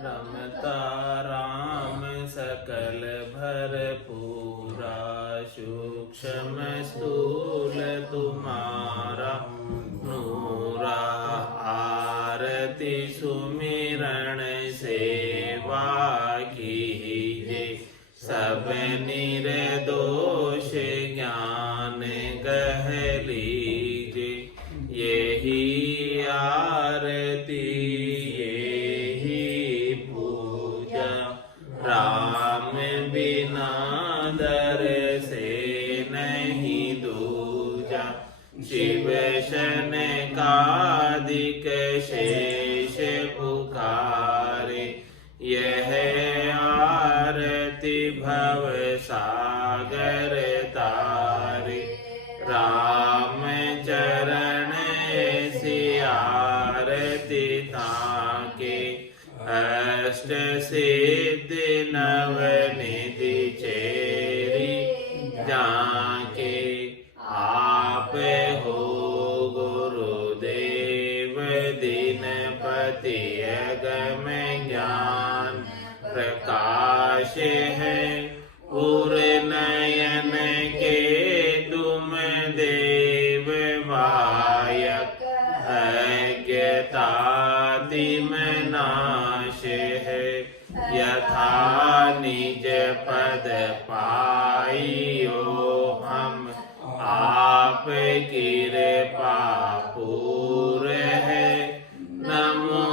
रमता राम सकल भरपूरा, सूक्ष्म स्थूल तुम्हारा नूरा। आरती सुमिरन सेवा कीजे, सब निर्दोष ज्ञान कह लीजे। यही आरती यही पूजा, राम बिना दर से नहीं दूजा। शिव शनकादिक शेष पुकारे, यह आरती भव सागर तारे। राम चरण ऐसी आरती ताके, अष्ट सिद्धि नवनिधि चेरी जाके। आप हो गुरुदेव दीनपति अगम ज्ञान प्रकाश है। उर नयन के तुम देव वायक, अज्ञतातिम नाश है। यथा निज पद पाइयो हम, आप कृपा पूर है। नमो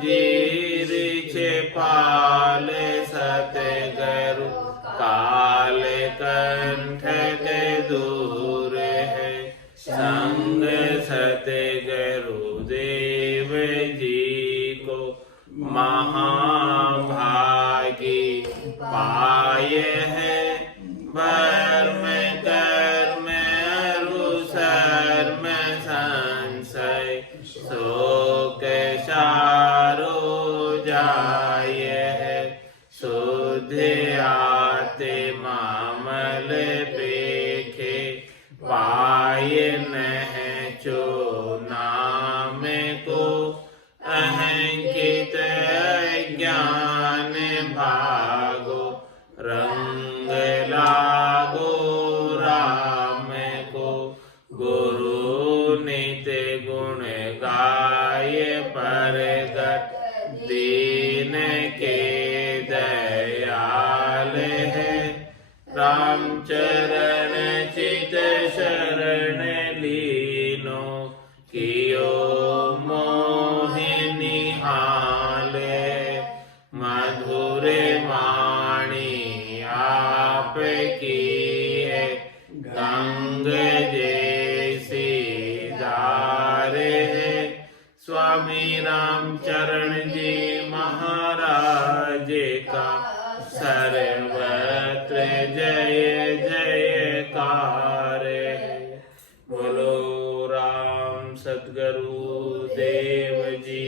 जीरिछ पाल सतगुरु, काल कंठ के दूर है। संग सतगुरु देव जी को, महाभागी पाए है। वर्म कर्म रुसर्म संशय, शोक सारो जाय है। शुद्ध आत्मा मल पेखे, पाय नह चो नाम को। अहंकित ज्ञान भागो, रंग लागो राम को। गुरु नित गुण गाय, परगट दीन के दयाल है। रामचरण चित शरण लीनो, कियो मोहिनी हाल। मधुर वाणी आप की है, गंग जैसी धार है। स्वामी रामचरण जी महाराज का, सर्वत्र जय जयकार है। बोलो राम सतगुरु देव जी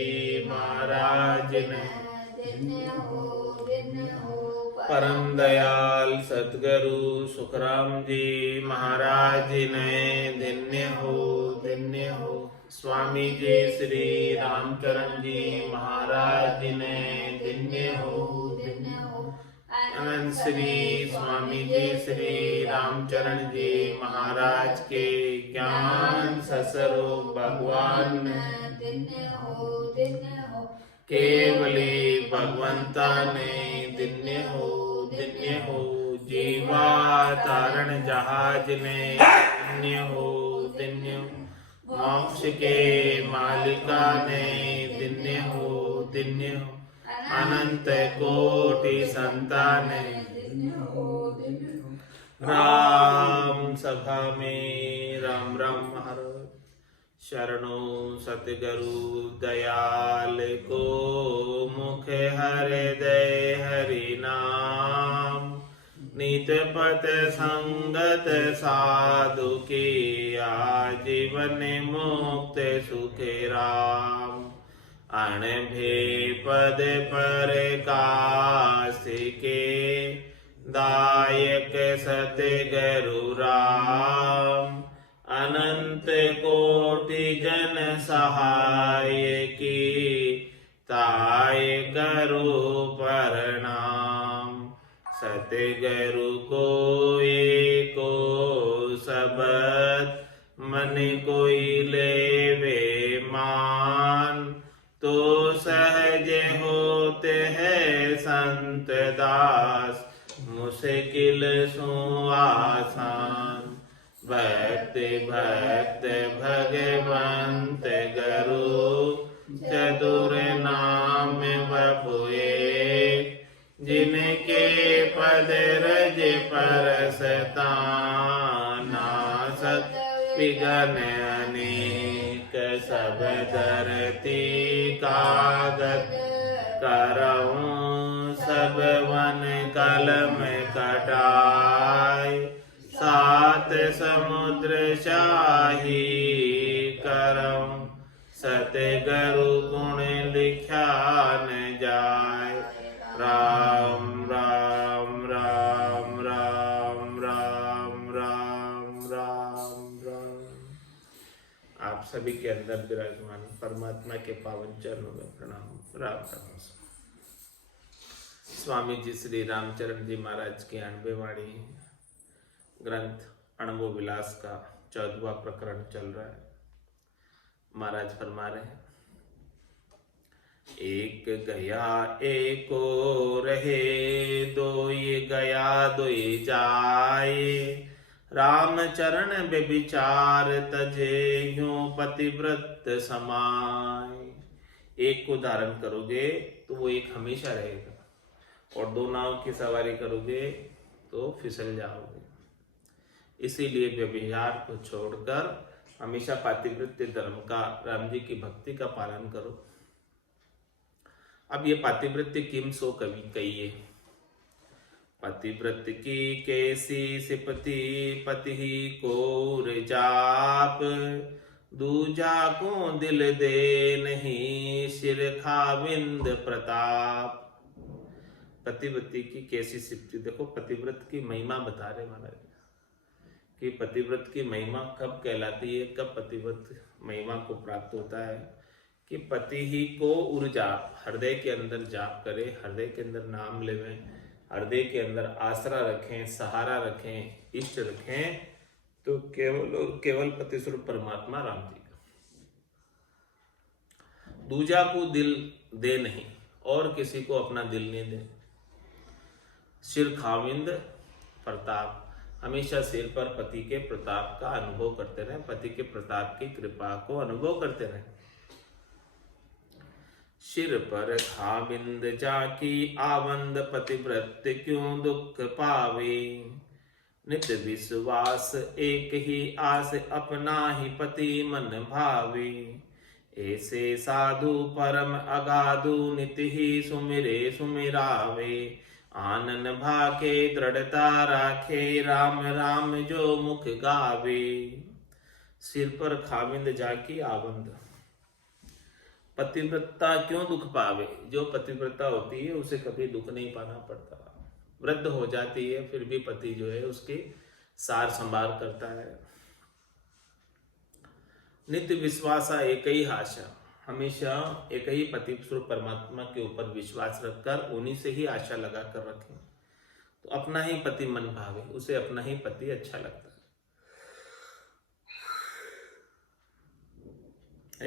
महाराज ने। परम दयाल सतगुरु सुखराम जी महाराज ने, धन्य हो धन्य हो। स्वामी जी श्री रामचरण जी महाराज ने, धन्य हो धन्य हो। अनंत श्री स्वामी जी श्री रामचरण जी महाराज के ज्ञान ससरो भगवान, केवली भगवंता ने, धन्य हो। जीवा तारण जहाज ने, धन्य हो धन्य हो। मोक्ष के मालिका ने, धन्य हो धन्य हो। अनंत कोटि संतान, राम सभा में राम राम महाराज। शरणो सतगुरु दयाल को, मुख हृदय हरि नाम। नित पथ संगत साधु की, आजीवन मुक्त सुखे राम। अणभे पद पर कासिके, दायक सतगुरु राम। अनंत कोटि जन सहाय की, ताय करो मन कोई लेवे मान, तो सहज होते हैं संत दास, मुश्किल सो आसान। भक्त भक्त भगवंत गुरु, चतुर नाम बपुए, जिनके पद रज परसता, नासत विघन अनेक। सब धरती कागज करऊं, सब वन कलम कटाए, सात समुद्र शाही करऊं, सतगुरु गुण लिखा न जाए। राम राम राम राम राम राम राम राम। आप सभी के अंदर विराजमान परमात्मा के पावन चरणों में प्रणाम। राम राम। स्वामी जी श्री रामचरण जी महाराज की 98 वाणी ग्रंथ अनुभव विलास का 14वां प्रकरण चल रहा है। महाराज फरमा रहे हैं, एक गया एको रहे, दोई गया दोई जाए, राम चरण बेविचार तजे, यूं पतिव्रत समाए। एक को धारण करोगे तो वो एक हमेशा रहेगा, और दो नाव की सवारी करोगे तो फिसल जाओगे। इसीलिए व्यभिचार को छोड़कर हमेशा पातिव्रत्य धर्म का, राम जी की भक्ति का पालन करो। अब ये पातिव्रत्य किम सो कवि कहिए। पतिव्रत की कैसी सिपति, पति को जाप, दूजा को दिल दे नहीं, सिर खाविंद प्रताप। पतिव्रती की कैसी सिपति, देखो पतिव्रत की महिमा बता रहे महाराज कि पतिव्रत की महिमा कब कहलाती है, कब पतिव्रत महिमा को प्राप्त होता है कि पति ही को ऊर्जा हृदय के अंदर जाप करे, हृदय के अंदर नाम लेवें, हृदय के अंदर आसरा रखें, सहारा रखें, इष्ट रखें, तो केवल और केवल पति स्वरूप परमात्मा राम जी का। दूजा को दिल दे नहीं, और किसी को अपना दिल नहीं दे। सिर खाविंद प्रताप, हमेशा सिर पर पति के प्रताप का अनुभव करते रहे, पति के प्रताप की कृपा को अनुभव करते रहे। सिर पर खाविंद जाकी आवंद, पतिव्रत क्यों दुख पावे, नित विश्वास एक ही आस, अपना ही पति मन भावे। ऐसे साधु परम अगाधु, नित ही सुमिरे सुमिरावे, आनन भाके दृढ़ता राखे, राम राम जो मुख गावे। सिर पर खाविंद जाकी आवंद, पतिव्रता क्यों दुख पावे। जो पतिव्रता होती है उसे कभी दुख नहीं पाना पड़ता, वृद्ध हो जाती है फिर भी पति जो है उसकी सार संभाल करता है। नित्य विश्वासा एक ही आशा, हमेशा एक ही पति स्वरूप परमात्मा के ऊपर विश्वास रखकर उन्हीं से ही आशा लगा कर रखें, तो अपना ही पति मन भावे, उसे अपना ही पति अच्छा लगता है।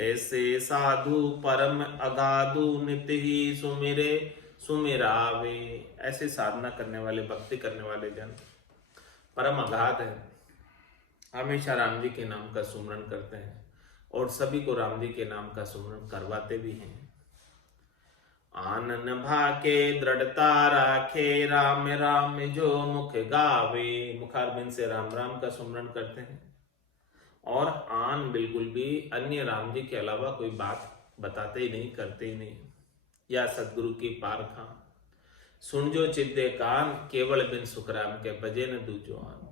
ऐसे साधु परम अगाधु, नित्य ही सुमिरे सुमिरावे। ऐसे साधना करने वाले, भक्ति करने वाले जन परम अगाध है, हमेशा राम जी के नाम का सुमरण करते हैं और सभी को राम जी के नाम का सुमरण करवाते भी हैं। आनन भाके दृढ़ता राखे, राम राम जो मुख गावे। मुखारबिंद से राम राम का सुमरण करते हैं और आन बिल्कुल भी अन्य राम जी के अलावा कोई बात बताते ही नहीं, करते ही नहीं। या सदगुरु की पारखा सुन जो चिद्दे कान, केवल बिन सुखराम के भजे न दूजो आन।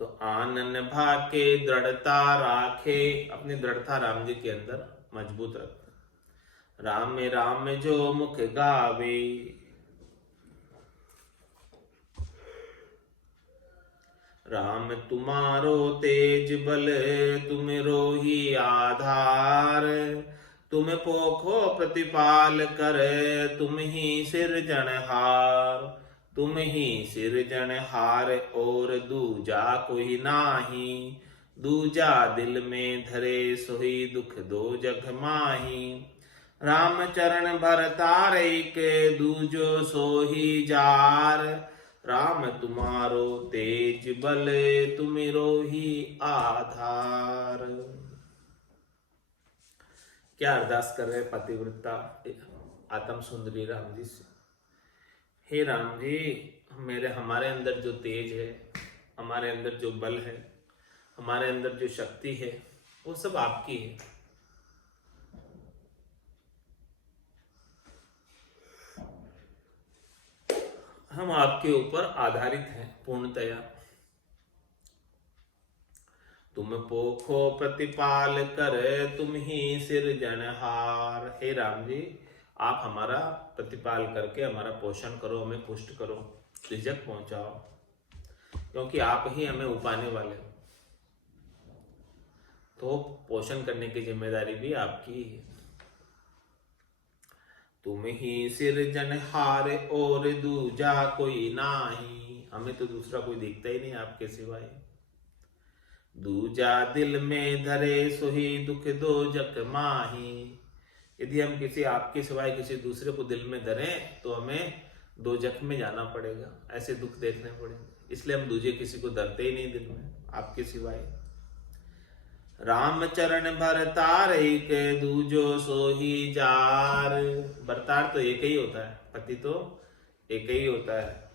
तो आनन भाके दृढ़ता राखे, अपनी दृढ़ता राम जी के अंदर मजबूत रखते। राम राम जो मुख गावे, राम तुम्हारो तेज बल, तुमरो ही आधार। तुम पोखो प्रतिपाल कर, तुम ही सिरजनहार। तुम ही सिरजनहार और दूजा कोई नाही, दूजा दिल में धरे सोही दुख दो जग माही। राम चरण भर तारिक दूजो सोही जार। राम तुम्हारो तेज बल तुमिरो ही आधार। क्या अरदास कर रहे पतिव्रता आत्म सुंदरी राम जी से। हे राम जी, हमारे अंदर जो तेज है, हमारे अंदर जो बल है, हमारे अंदर जो शक्ति है, वो सब आपकी है। हम आपके ऊपर आधारित हैं पूर्णतया। तुम पोखो प्रतिपाल कर तुम ही सिरजनहार। हे राम जी, आप हमारा प्रतिपाल करके हमारा पोषण करो, हमें पुष्ट करो, रिजक पहुंचाओ, क्योंकि आप ही हमें उपाने वाले हो। तो पोषण करने की जिम्मेदारी भी आपकी है। तुम ही सिरजनहार और दूजा कोई नाही। हमें तो दूसरा कोई दिखता ही नहीं आपके सिवाय। दूजा दिल में धरे सोही दुख दो जग माही। यदि हम किसी आपके सिवाय किसी दूसरे को दिल में धरें तो हमें दो जग में जाना पड़ेगा, ऐसे दुख देखने पड़ेंगे। इसलिए हम दूजे किसी को धरते ही नहीं दिल में आपके सिवाय। राम चरण भरतार एक दूजो सोही जार। भरतार तो एक ही होता है, पति तो एक ही होता है।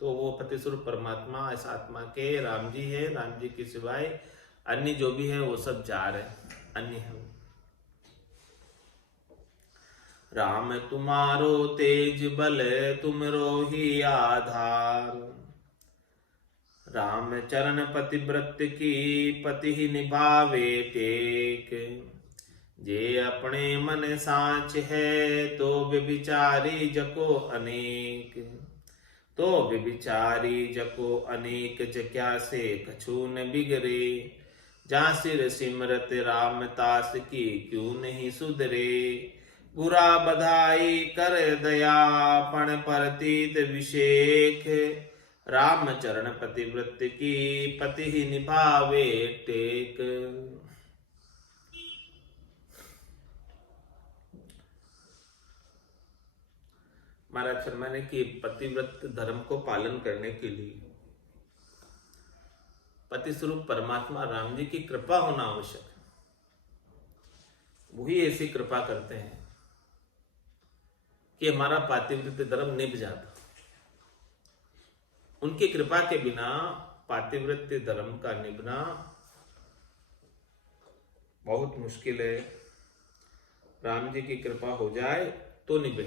तो वो पति स्वरूप परमात्मा इस आत्मा के राम जी है। राम जी के सिवाय अन्य जो भी है वो सब जार है, अन्य है। राम तुम्हारो तेज बल तुमरो ही आधार। राम चरण पतिव्रत की पति ही निभावे टेक। जे अपने मन साँच है तो व्यभिचारी जको अनेक। तो व्यभिचारी जको अनेक जक्या से कछु न बिगरे। जा सिर सिमरत राम तास की क्यों नहीं सुधरे। बुरा बधाई कर दया पण परतीत विषेख। राम चरण पतिव्रत की पति ही निभावे टेक। महाराज शर्मा ने कि पतिव्रत धर्म को पालन करने के लिए पति स्वरूप परमात्मा राम जी की कृपा होना आवश्यक है। वही ऐसी कृपा करते हैं कि हमारा पातिव्रत्य धर्म निभ जाता। उनकी कृपा के बिना पातिव्रत्य धर्म का निभना बहुत मुश्किल है। राम जी की कृपा हो जाए तो निभे।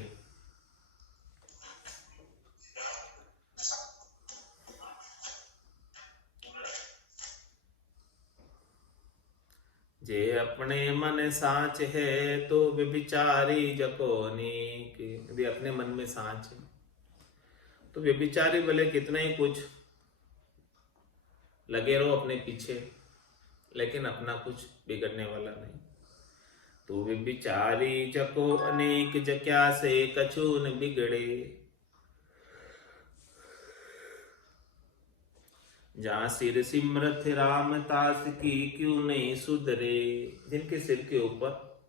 जे अपने मन साँच है तो व्यभिचारी जको अनेक। यदि अपने मन में साँच है तो व्यभिचारी भले कितना ही कुछ लगे रहो अपने पीछे, लेकिन अपना कुछ बिगड़ने वाला नहीं। तो व्यभिचारी जको अनेक जक्या से कछु न बिगड़े। जहाँ सिर सिमरत राम तास की क्यों नहीं सुधरे। जिनके सिर के ऊपर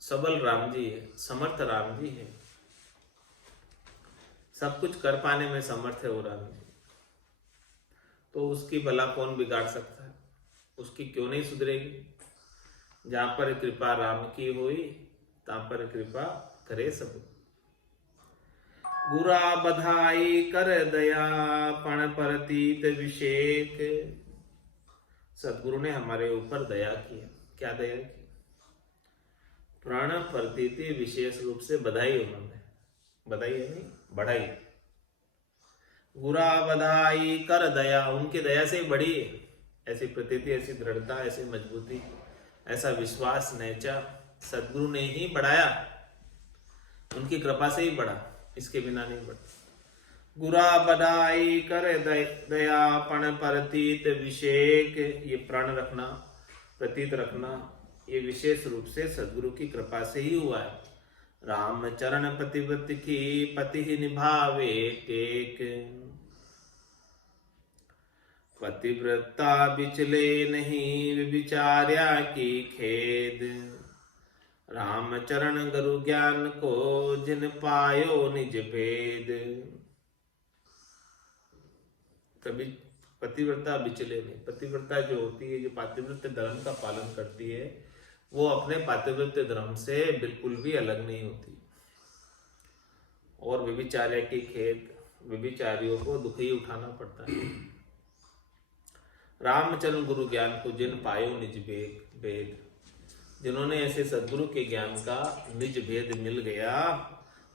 सबल राम जी है, समर्थ राम जी है, सब कुछ कर पाने में समर्थ है वो राम जी, तो उसकी भला कौन बिगाड़ सकता है। उसकी क्यों नहीं सुधरेगी। जहां पर कृपा राम की हुई तहां पर कृपा करे सब। बुरा बधाई कर दया पण परतीत विषेक। सदगुरु ने हमारे ऊपर दया की। क्या दया की। प्राण प्रतीति विशेष रूप से बधाई। उन्होंने बधाई है नहीं, बढ़ाई। बुरा बधाई कर दया, उनकी दया से ही बढ़ी ऐसी प्रतीति, ऐसी दृढ़ता, ऐसी मजबूती, ऐसा विश्वास नेचा सदगुरु ने ही बढ़ाया। उनकी कृपा से ही बढ़ा, इसके बिना नहीं बढ़ा। गुरा बधाई कर दया पण प्रतीत विषेक। ये प्राण रखना, प्रतीत रखना, ये विशेष रूप से सदगुरु की कृपा से ही हुआ है। राम चरण पतिव्रत की पति ही निभावे टेक। पतिव्रता बिचले नहीं विचार्या की खेद। रामचरण गुरु ज्ञान को जिन पायो निज भेद। कभी पतिव्रता बिचले नहीं, पतिव्रता जो होती है, जो पातिव्रत्य धर्म का पालन करती है, वो अपने पातिव्रत्य धर्म से बिल्कुल भी अलग नहीं होती। और व्यभिचार्य की खेद, व्यभिचारियों को दुख ही उठाना पड़ता है। रामचरण गुरु ज्ञान को जिन पायो निज भेद, जिन्होंने ऐसे सदगुरु के ज्ञान का निज भेद मिल गया,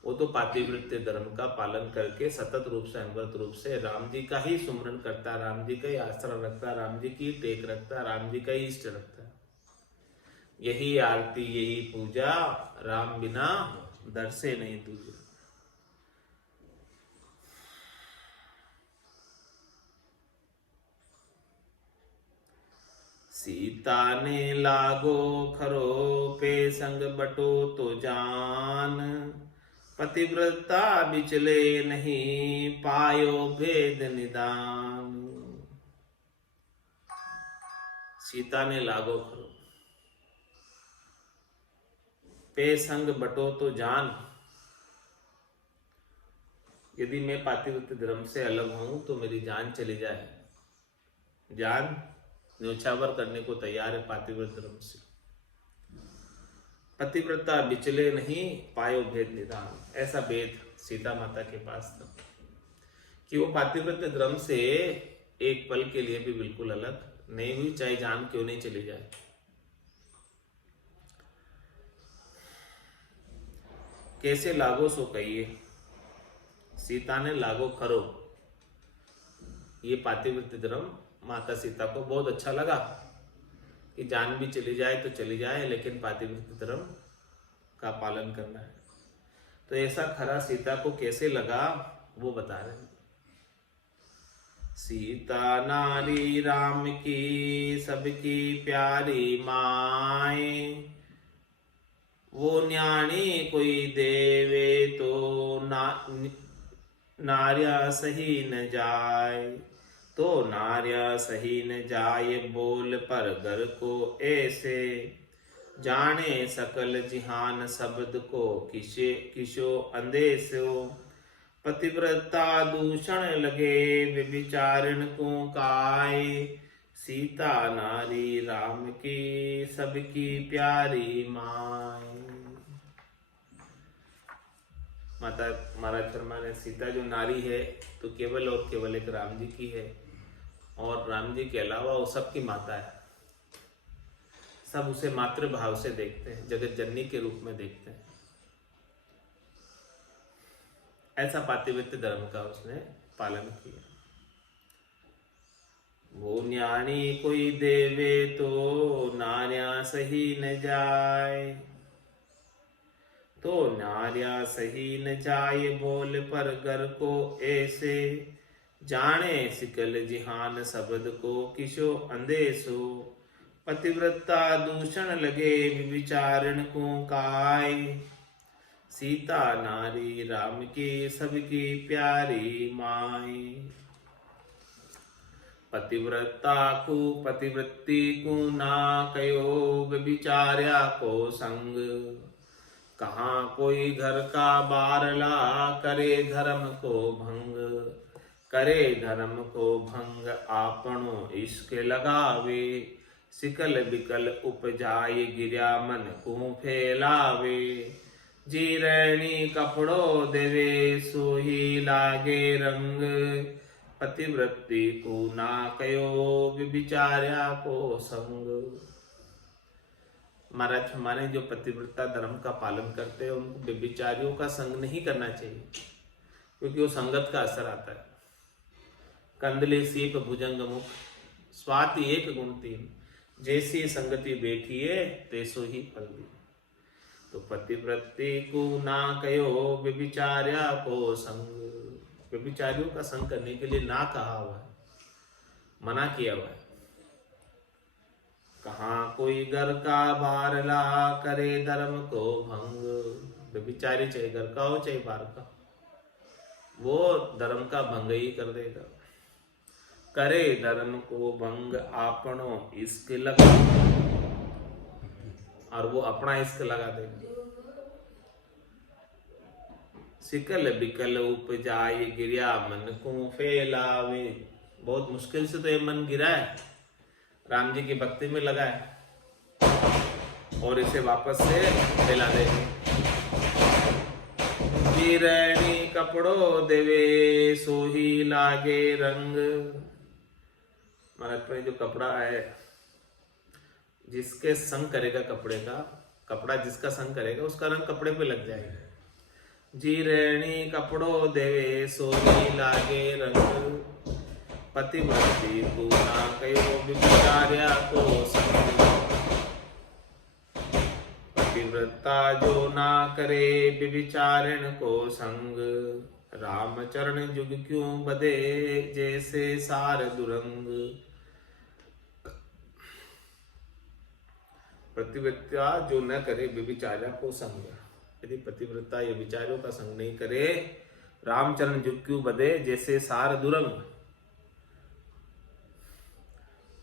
वो तो पातिव्रत्य धर्म का पालन करके सतत रूप से अनवरत रूप से राम जी का ही सुमरन करता, राम जी का ही आश्रय रखता, राम जी की टेक रखता, राम जी का ही इष्ट रखता। यही आरती यही पूजा, राम बिना दर से नहीं तुझे। सीता ने लागो खरो पे संग बटो तो जान। पतिव्रता बिचले नहीं पायो भेद निदान। सीता ने लागो खरो पे संग बटो तो जान। यदि मैं पातिव्रत्य धर्म से अलग हूं तो मेरी जान चली जाए। जान न्योछावर करने को तैयार है पातिव्रत्य धर्म से। पतिव्रता बिचले नहीं पायो भेद निदान। ऐसा भेद सीता माता के पास था कि वो पातिव्रत्य धर्म से एक पल के लिए भी बिल्कुल अलग नहीं हुई, चाहे जान क्यों नहीं चली जाए। कैसे लागो सो कहिए, सीता ने लागो खरो। ये पातिव्रत्य धर्म माता सीता को बहुत अच्छा लगा कि जान भी चली जाए तो चली जाए, लेकिन पातिव्रत्य धर्म का पालन करना है। तो ऐसा खरा सीता को कैसे लगा वो बता रहे हैं। सीता नारी राम की सबकी प्यारी माए। वो न्याणी कोई देवे तो नार्या सही न जाए। तो नार्या सही न जाए बोल पर घर को ऐसे। जाने सकल जिहान शब्द को किशो अंदेशो। पतिव्रता दूषण लगे व्यभिचारण को काय। सीता नारी राम की सबकी प्यारी माई। माता महाराज शर्मा ने सीता जो नारी है तो केवल और केवल एक राम जी की है, और राम जी के अलावा वो सबकी माता है। सब उसे मातृ भाव से देखते हैं, जगत जननी के रूप में देखते हैं। ऐसा पातिव्रत्य धर्म का उसने पालन किया। वो न्याणी कोई देवे तो नार्या सही न जाए। तो नार्या सही न जाए बोल पर घर को ऐसे। जाने सिकल जिहान शब्द को किशो अंदेशो। पतिव्रता दूषण लगे विचारण को काय। सीता नारी राम की सबकी प्यारी माई। पतिव्रता को पतिव्रती को ना कयो व्यभिचार्या को संग। कहाँ कोई घर का बारला करे धर्म को भंग। करे धर्म को भंग आपनो इश्क लगावे। सिकल बिकल उपजाए गिरा मन को फैलावे। जी रैनी कपड़ो देवे सोही लागे रंग। पतिव्रती को ना कयो व्यभिचार्या को संग। महाराज हमारे जो पतिव्रता धर्म का पालन करते हैं उनको व्यभिचारियों का संग नहीं करना चाहिए, क्योंकि वो संगत का असर आता है। कंदले सीप भुजंग मुख स्वाति एक गुण तीन। जैसी संगति बैठी है तैसो ही फल दी। तो पतिव्रती को ना कयो व्यभिचार्या को संग। व्यभिचारियों का संग करने के लिए ना कहा हुआ है, मना किया हुआ है। कहाँ कोई घर का बारला करे धर्म को भंग। व्यभिचारी चाहे घर का हो चाहे बाहर का, वो धर्म का भंग ही कर देगा। करे धर्म को भंग आपनो इश्क लगा, और वो अपना इश्क लगा देगा। सिकल बिकल उपजाए गिरिया मन को फैलावे, बहुत मुश्किल से तो ये मन गिरा है, राम जी की भक्ति में लगा है, और इसे वापस से फैला देंगे। गिरणी कपड़ो देवे सोही लागे रंग, महाराज पर जो कपड़ा है, जिसके संग करेगा कपड़े का, कपड़ा जिसका संग करेगा उसका रंग कपड़े पे लग जाएगा। जीरेणी कपड़ो देवे सोही लागे रंग, पतिव्रती तू ना कयो विचार्या को संग, पतिव्रता जो ना करे विचारण को संग, राम चरण जुग क्यों बदे जैसे सार दुरंग। पतिव्रता जो न करे व्यभिचार्य को संग, यदि पतिव्रता ये विचारों का संग नहीं करे, रामचरण जुग क्यों बदे जैसे सार दुरंग।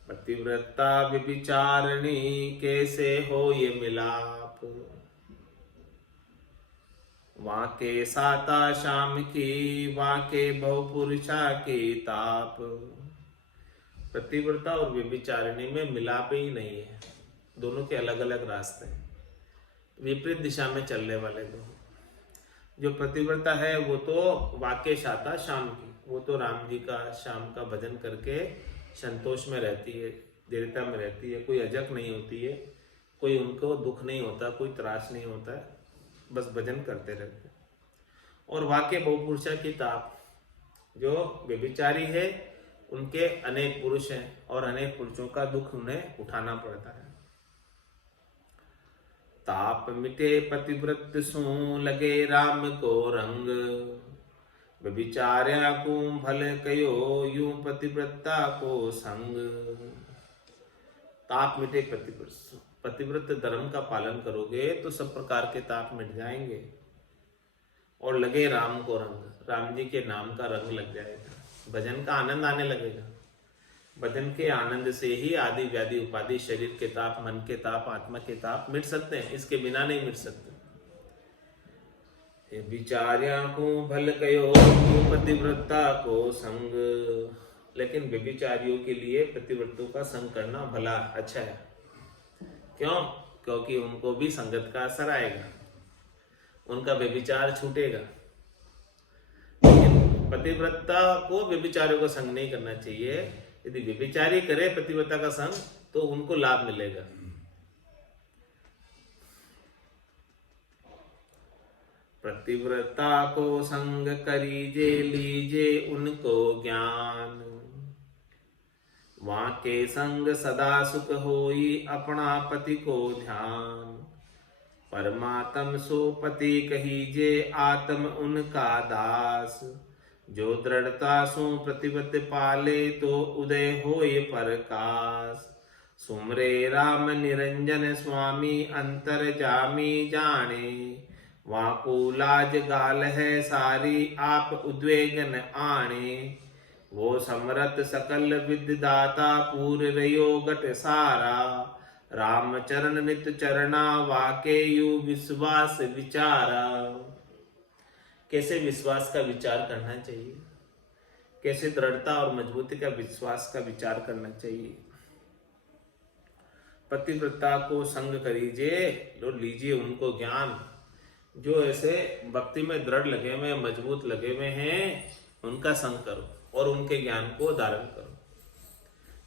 पतिव्रता व्यभिचारिणी कैसे हो ये मिलाप, वहां के साता शाम की वहां के बहुपुरुषा की ताप। पतिव्रता और व्यभिचारिणी में मिलाप ही नहीं है, दोनों के अलग अलग रास्ते हैं, विपरीत दिशा में चलने वाले दो। जो पतिव्रता है वो तो वाक्य शाता शाम की, वो तो राम जी का शाम का भजन करके संतोष में रहती है, दृढ़ता में रहती है, कोई अजक नहीं होती है, कोई उनको दुख नहीं होता, कोई त्रास नहीं होता है, बस भजन करते रहते हैं। और वाक्य बहुपुरुषा की ताप, जो व्यभिचारी है उनके अनेक पुरुष हैं और अनेक पुरुषों का दुख उन्हें उठाना पड़ता है। ताप मिटे पतिव्रत सो लगे राम को रंग, व्यभिचार्या को भल कयो यूं पतिव्रता को संग। ताप मिटे पतिव्रत, पतिव्रत धर्म का पालन करोगे तो सब प्रकार के ताप मिट जाएंगे, और लगे राम को रंग, राम जी के नाम का रंग लग जाएगा, भजन का आनंद आने लगेगा। भजन के आनंद से ही आदि व्याधि उपाधि, शरीर के ताप, मन के ताप, आत्मा के ताप मिट सकते हैं, इसके बिना नहीं मिट सकते। विचार्या को भल कयो पतिव्रता को संग, लेकिन व्यभिचारियों के लिए पतिव्रतों का संग करना भला अच्छा है। क्यों? क्योंकि उनको भी संगत का असर आएगा, उनका व्यभिचार छूटेगा। लेकिन पतिव्रता को व्यभिचारियों का संग नहीं करना चाहिए। यदि व्यभिचारी करे पतिव्रता का संग तो उनको लाभ मिलेगा। पतिव्रता को संग करीजे लीजे उनको ज्ञान, वहां के संग सदा सुख होई अपना पति को ध्यान। परमात्म सो पति कहीजे आत्म उनका दास, जो दृढ़ता सो प्रतिपत पाले तो उदय होए प्रकाश। सुमरे राम निरंजन स्वामी अंतर जामी जाने, वाको लाज गाल है सारी आप उद्वेगन आने। वो समरथ सकल विद्याता पूर रयो गट सारा, राम चरण नित चरना वाके यु विश्वास विचारा। कैसे विश्वास का विचार करना चाहिए, कैसे दृढ़ता और मजबूती का विश्वास का विचार करना चाहिए। पतिव्रता को संग करीजिए, लो लीजिए उनको ज्ञान। जो ऐसे भक्ति में दृढ़ लगे हुए, मजबूत लगे हुए हैं, उनका संग करो और उनके ज्ञान को धारण करो।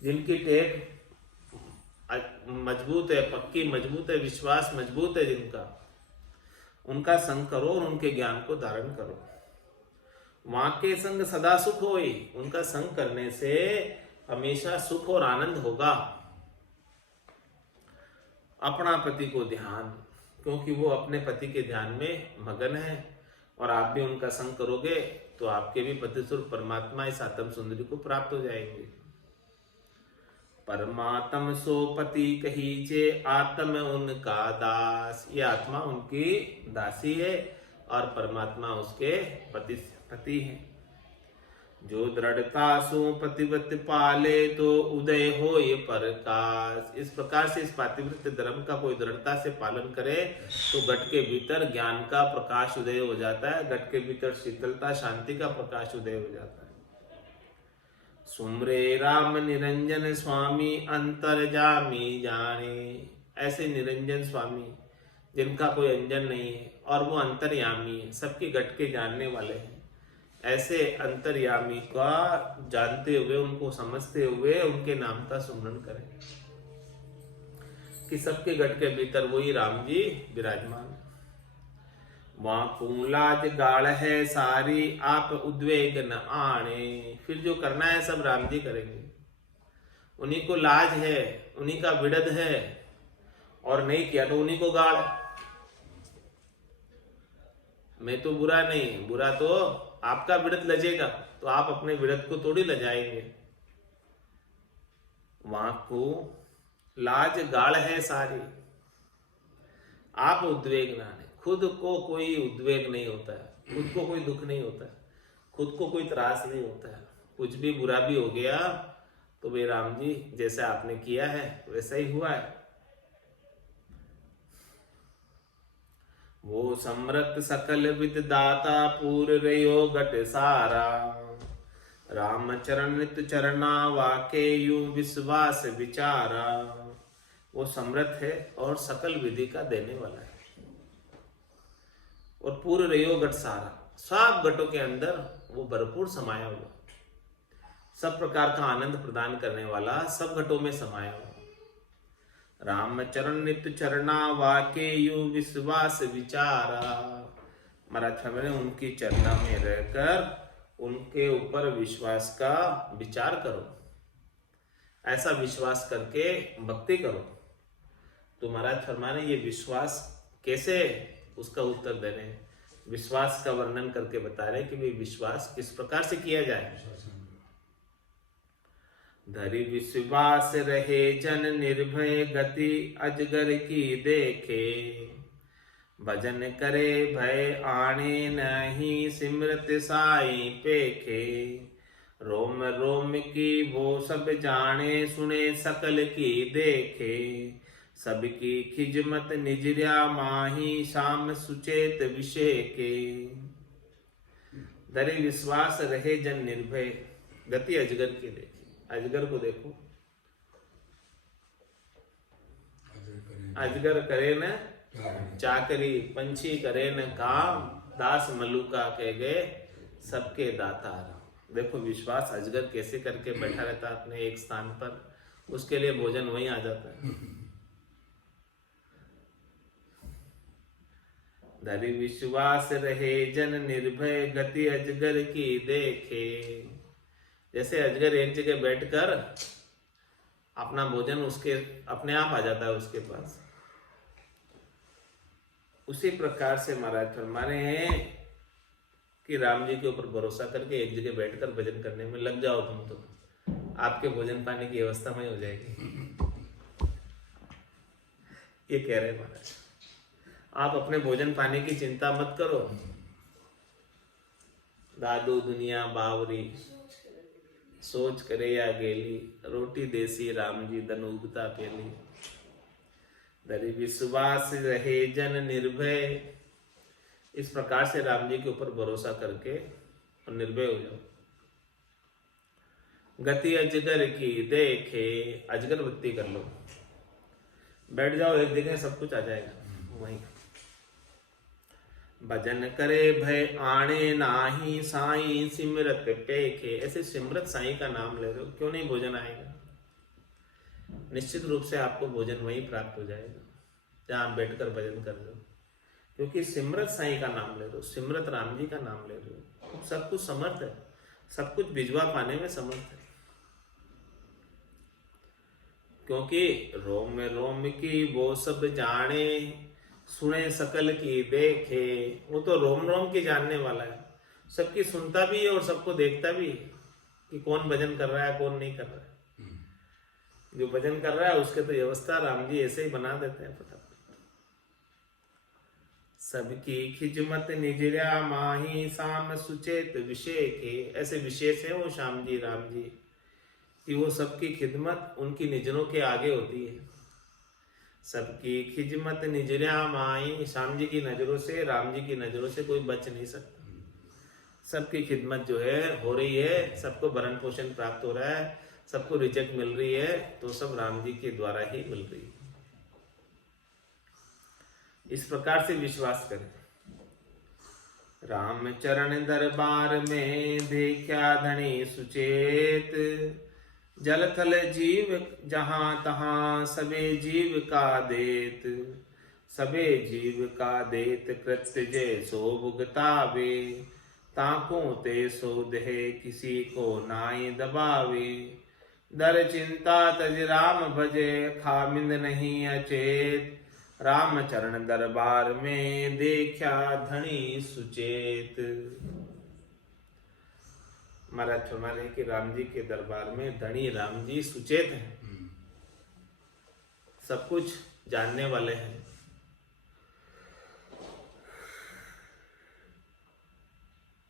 जिनकी टेक मजबूत है, पक्की मजबूत है, विश्वास मजबूत है जिनका, उनका संग करो और उनके ज्ञान को धारण करो। वहां के संग सदा सुख होई, उनका संग करने से हमेशा सुख और आनंद होगा। अपना पति को ध्यान, क्योंकि वो अपने पति के ध्यान में मगन है, और आप भी उनका संग करोगे तो आपके भी पति स्वरूप परमात्मा इस आत्म सुंदरी को प्राप्त हो जाएंगे। परमात्म सो पति कहीजे आत्म उनका दास, ये आत्मा उनकी दासी है और परमात्मा उसके पति है। जो दृढ़ता सु प्रतिवत पाले तो उदय हो ये प्रकाश। इस प्रकार से इस पातिव्रत्य धर्म का कोई दृढ़ता से पालन करे तो घट के भीतर ज्ञान का प्रकाश उदय हो जाता है, घट के भीतर शीतलता शांति का प्रकाश उदय हो जाता है। सुमरे राम निरंजन स्वामी अंतर्जामी जाने। ऐसे निरंजन स्वामी जिनका कोई अंजन नहीं है और वो अंतर्यामी है, सबके घट के जानने वाले हैं, ऐसे अंतर्यामी का जानते हुए, उनको समझते हुए उनके नाम का सुमरन करें कि सबके घट के भीतर वही राम जी विराजमान है। वहां पूलाज गाढ़ है सारी आप उद्वेग न आने। फिर जो करना है सब राम जी करेंगे, उन्हीं को लाज है, उन्हीं का विड़द है, और नहीं किया तो उन्हीं को गाड़। मैं तो बुरा नहीं, बुरा तो आपका विड़द लजेगा, तो आप अपने विड़द को थोड़ी लजाएंगे। वहां को लाज गाढ़ है सारी आप उद्वेग ना आने। खुद को कोई उद्वेग नहीं होता है, खुद को कोई दुख नहीं होता है, खुद को कोई त्रास नहीं होता है। कुछ भी बुरा भी हो गया तो वे राम जी जैसा आपने किया है वैसा ही हुआ है। वो समृत सकल विद दाता पूर रयो घट सारा। राम चरण नित चरना वाके यू विश्वास विचारा। वो समृत है और सकल विधि का देने वाला है, और पूर्ण रयो घट सारा, सब घटों के अंदर वो भरपूर समाया हुआ, सब प्रकार का आनंद प्रदान करने वाला सब घटों में समाया हुआ। राम चरण नित्य चरना वाके यु विश्वास विचारा। महाराज मैंने उनकी चरना में रहकर उनके ऊपर विश्वास का विचार करो, ऐसा विश्वास करके भक्ति करो। तो महाराज फरमाने ये विश्वास कैसे, उसका उत्तर दे रहे हैं, विश्वास का वर्णन करके बता रहे कि भाई विश्वास किस प्रकार से किया जाए। धरि विश्वास रहे जन निर्भय गति अजगर की देखे। भजन करे भय आने नहीं सिमरत साई पेखे। रोम रोम की वो सब जाने सुने सकल की देखे। सबकी खिजमत निजर्या माही शाम सुचेत विषय के। धरि विश्वास रहे जन निर्भय गति अजगर की देखे। अजगर को देखो, अजगर करे न चाकरी, पंछी करे न काम, दास मलुका कह गए सबके दाता। देखो विश्वास अजगर कैसे करके बैठा रहता है अपने एक स्थान पर, उसके लिए भोजन वहीं आ जाता है। धरि विश्वास रहे जन निर्भय गति अजगर की देखे। जैसे अजगर एक जगह बैठकर अपना भोजन उसके अपने आप आ जाता है उसके पास, उसी प्रकार से महाराज फरमाने हैं कि राम जी के ऊपर भरोसा करके एक जगह बैठकर भजन करने में लग जाओ तुम, तो आपके भोजन पाने की व्यवस्था में हो जाएगी। ये कह रहे महाराज, आप अपने भोजन पाने की चिंता मत करो। दादू दुनिया बावरी सोच करे या गेली, रोटी देसी राम जी धन उगता पेली। धरि विश्वास रहे जन निर्भय। इस प्रकार से राम जी के ऊपर भरोसा करके और निर्भय हो जाओ। गति अजगर की देखे, अजगर वृत्ति कर लो, बैठ जाओ एक जगह, सब कुछ आ जाएगा वहीं। भजन करे भय आने नाही साई सिमरत टेके। ऐसे सिमरत साई का नाम ले रहे हो, क्यों नहीं भोजन आएगा? निश्चित रूप से आपको भोजन वहीं प्राप्त हो जाएगा जहां आप बैठकर भजन कर रहे हो, क्योंकि सिमरत साई का नाम ले रहे हो, सिमरत राम जी का नाम ले रहे हो। सब कुछ समर्थ है, सब कुछ भिजवा पाने में समर्थ है, क्योंकि रोम में रोम की वो सब जाने सुने सकल की देखे। वो तो रोम रोम की जानने वाला है, सबकी सुनता भी है और सबको देखता भी है कि कौन भजन कर रहा है कौन नहीं कर रहा है। जो भजन कर रहा है उसके तो व्यवस्था राम जी ऐसे ही बना देते हैं फटाफट। सबकी खिजमत निजरा माही शाम सुचेत विषय के। ऐसे विशेष है वो श्याम जी राम जी कि वो सबकी खिदमत उनकी निजरों के आगे होती है। सबकी खिजमत निजरा माही, श्याम जी की नजरों से, राम जी की नजरों से कोई बच नहीं सकता। सबकी खिदमत जो है हो रही है, सबको भरण पोषण प्राप्त हो रहा है, सबको रिजल्ट मिल रही है, तो सब राम जी के द्वारा ही मिल रही है। इस प्रकार से विश्वास करें। राम चरण दरबार में देखा धनी सुचेत, जल थल जीव जहां तहां सबे जीव का देत। सबे जीव का देत कृत्य जय सो भुगतावे, ताकों ते सो दहे किसी को नाई दबावे। दर चिंता तज राम भजे खामिंद नहीं अचेत, राम चरण दरबार में देखा धनी सुचेत। महाराज फरमा रहे कि राम जी के दरबार में धनी राम जी सुचेत हैं, सब कुछ जानने वाले हैं।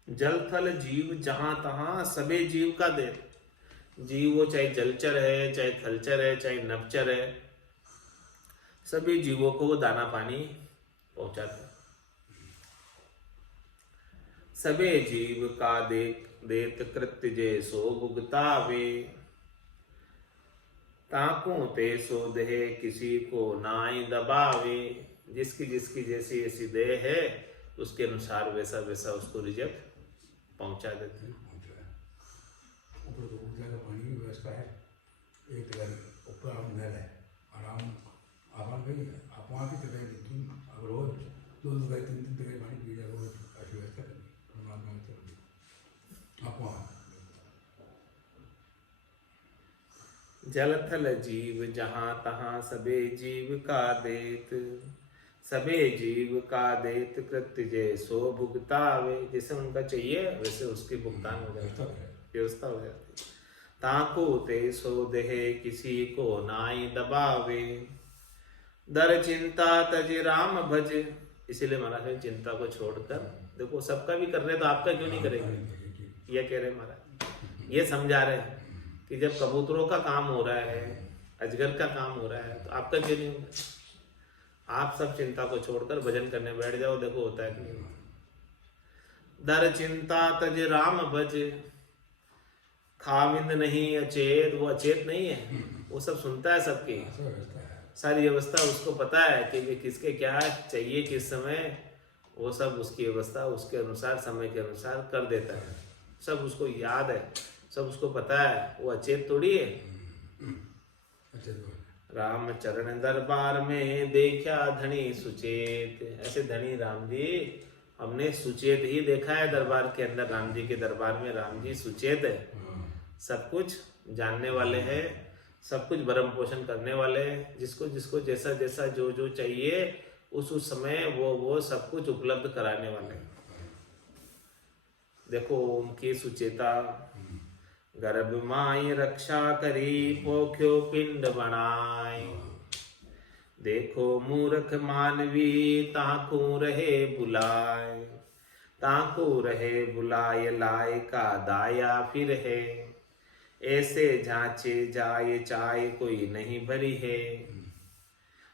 जल थल जीव जहां तहां सबे जीव का दे। जीव वो चाहे जलचर है, चाहे थलचर है, चाहे नभचर है, सभी जीवों को वो दाना पानी पहुंचाता है। सबे जीव का देत कृत्य जे सो भुगतावे, ताकों ते सो देह किसी को नाई दबावे। जिसकी जिसकी जैसी ऐसी देह है उसके अनुसार वैसा वैसा उसको रिजल्ट पहुंचा देते हैं। ऊपर तो ऊर्जा का पानी की व्यवस्था है, एक ऊपर आराम नल है, आराम आराम नहीं है। आप वहाँ की तरह लेकिन अगर रोज 2 गए 3 तरह पानी पी जाए, रोज ऐसी व्यवस्था करनी परमात्मा की तरफ। आप वहाँ जल थल जीव जहां तहां सबे जीव का देत। सबे जीव का देत कृत्य जय सो भुगतावे। जैसे उनका चाहिए वैसे उसकी भुगतान हो जाता है, व्यवस्था हो जाती है। ताको ते सो देहे किसी को नाई दबावे, दर चिंता तज राम भज। इसीलिए महाराज चिंता को छोड़कर, देखो सबका भी कर रहे तो आपका क्यों नहीं करेंगे, ये कह रहे महाराज। ये समझा रहे हैं कि जब कबूतरों का काम हो रहा है, अजगर का काम हो रहा है, तो आपका क्यों नहीं होगा। आप सब चिंता को छोड़कर भजन करने बैठ जाओ, देखो होता है कि नहीं। दर चिंता तज राम भज, खामिंद नहीं अचेत। वो अचेत नहीं है, वो सब सुनता है सबकी सारी व्यवस्था, उसको पता है कि किसके क्या चाहिए किस समय, वो सब उसकी व्यवस्था उसके अनुसार समय के अनुसार कर देता है। सब उसको याद है, सब उसको पता है, वो अचेत थोड़ी है। राम चरण दरबार में देखा धनी सुचेत। ऐसे धनी राम जी हमने सुचेत ही देखा है दरबार के अंदर। राम जी के दरबार में राम जी सुचेत है, सब कुछ जानने वाले हैं, सब कुछ भरण पोषण करने वाले हैं। जिसको जिसको जैसा जैसा जो जो चाहिए उस समय वो सब कुछ उपलब्ध कराने वाले हैं। देखो उनकी सुचेता, गर्भ माई रक्षा करी पोख्यो पिंड बनाए। देखो मूर्ख मानवी ताकू रहे बुलाए, ताकू रहे बुलाए लाए का दाया फिर है। ऐसे जांचे जाए चाय कोई नहीं भरी है,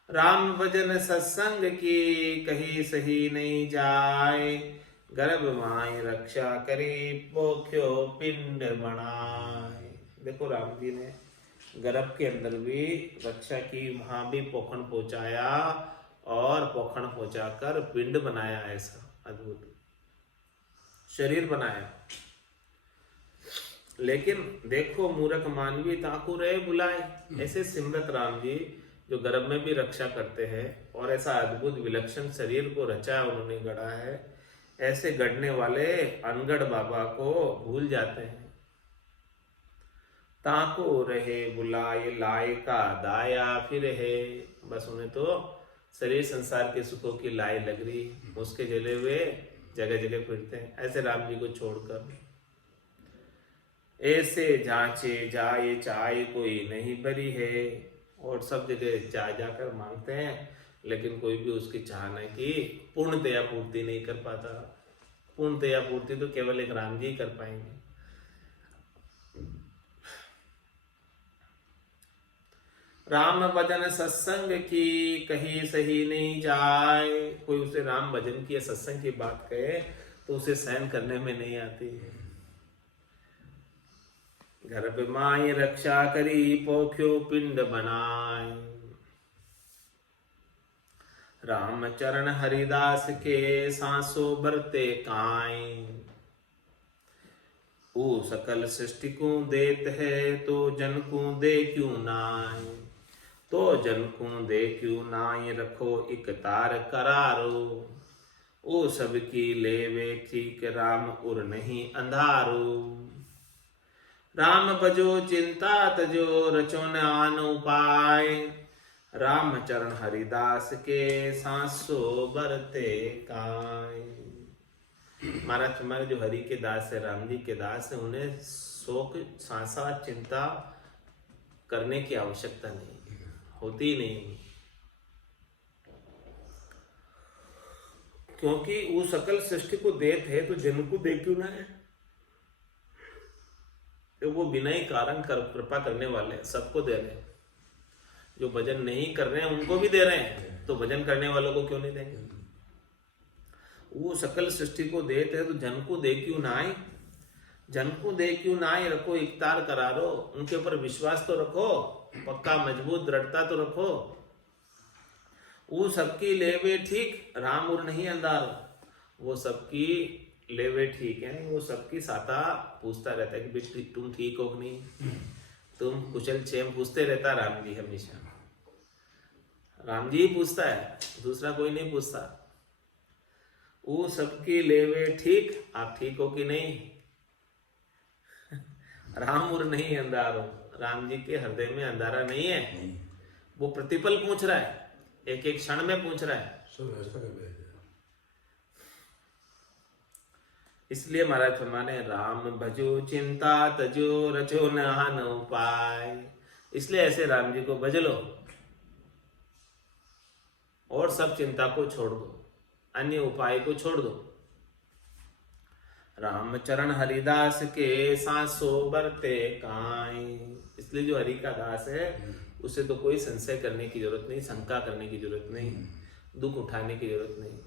राम भजन सत्संग की कहीं सही नहीं जाए। गर्भ माई रक्षा करी पोख्यो पिंड बनाए। देखो राम जी ने गर्भ के अंदर भी रक्षा की, वहां भी पोखण पहुंचाया और पोखण पहुंचाकर पिंड बनाया। ऐसा अद्भुत शरीर बनाया। लेकिन देखो मूर्ख मानवी ताकू रहे बुलाए। ऐसे सिमरत राम जी जो गर्भ में भी रक्षा करते हैं और ऐसा अद्भुत विलक्षण शरीर को रचा उन्होंने, गढ़ा है। ऐसे गढ़ने वाले अनगढ़ बाबा को भूल जाते हैं। ताको रहे बुलाए लाए का दाया फिर है। बस उन्हें तो शरीर संसार के सुखों की लाई लग रही, उसके जले हुए जगह जगह फिरते हैं। ऐसे राम जी को छोड़कर ऐसे जांचे जाए चाय कोई नहीं भरी है। और सब जगह जा जाकर मांगते हैं, लेकिन कोई भी उसकी चाह नहीं की पूर्णतया पूर्ति नहीं कर पाता। पूर्णतया पूर्ति तो केवल एक राम जी ही कर पाएंगे। राम भजन सत्संग की कहीं सही नहीं जाए। कोई उसे राम भजन की या सत्संग की बात कहे तो उसे सहन करने में नहीं आती। गर्भ माई रक्षा करी पोख्यो पिंड बनाए। राम चरण हरिदास के सांसों बरते काई। ओ सकल सृष्टि को देत है तो जन को दे क्यों नाय। तो जन को दे क्यों नाय रखो एक तार करारो। ओ सबकी लेवे ठीक राम उर नहीं अंधारो। राम भजो चिंता तजो रचो न आन उपाय। राम चरण हरिदास के सांसो बरते काय। महाराज हमारे जो हरि के दास है, राम जी के दास है, उन्हें शोक सांसा चिंता करने की आवश्यकता नहीं होती नहीं, क्योंकि वो सकल सृष्टि को देत है तो जन को दे क्यों ना है। तो वो बिना ही कारण कृपा करने वाले हैं, सबको दे रहे हैं। जो भजन नहीं कर रहे हैं उनको भी दे रहे हैं, तो भजन करने वालों को क्यों नहीं देंगे। वो सकल सृष्टि को देते हैं तो जन को दे क्यों ना आए। जन को दे क्यों ना आए रखो इकतार करारो। उनके ऊपर विश्वास तो रखो, पक्का मजबूत दृढ़ता तो रखो। वो सबकी लेवे ठीक राम उर नहीं अंधार। वो सबकी लेवे ठीक है, वो सबकी साता पूछता रहता है कि बेटी तुम ठीक हो कि नहीं, तुम कुशल क्षेम पूछते रहता राम जी हमेशा। राम जी ही पूछता है, दूसरा कोई नहीं पूछता। वो सबकी लेवे ठीक, आप ठीक हो कि नहीं। राम उर नहीं अंधारो। राम जी के हृदय में अंधारा नहीं है। वो प्रतिपल पूछ रहा है, एक एक क्षण में पूछ रहा है। सब व्यवस्था कर दिया। इसलिए महाराज फरमाने राम भजो चिंता तजो रचो न उपाय। इसलिए ऐसे राम जी को भज लो और सब चिंता को छोड़ दो, अन्य उपाय को छोड़ दो। राम चरण हरिदास के सांसो बरते काई। इसलिए जो हरि का दास है उसे तो कोई संशय करने की जरूरत नहीं, शंका करने की जरूरत नहीं, दुख उठाने की जरूरत नहीं।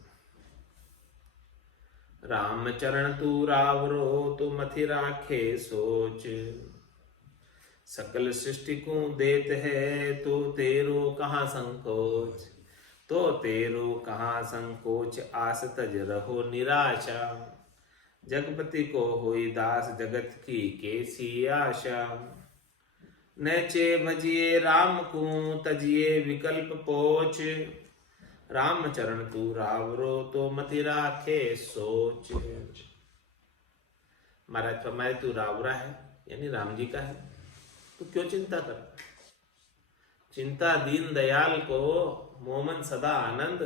राम चरण तू रावरो तो मथि राखे सोच। सकल सृष्टि को देत है तो तेरो कहाँ संकोच। तो तेरो कहाँ संकोच आस तज रहो निराशा। जगपति को होई दास जगत की कैसी आशा। नैचे भजिए राम को तजिए विकल्प पोच। राम चरण तू रावरो तो मति राखे सोच। महाराज फरमाए तू रावरा है यानी राम जी का है, तो क्यों चिंता कर। चिंता दीन दयाल को मोमन सदा आनंद।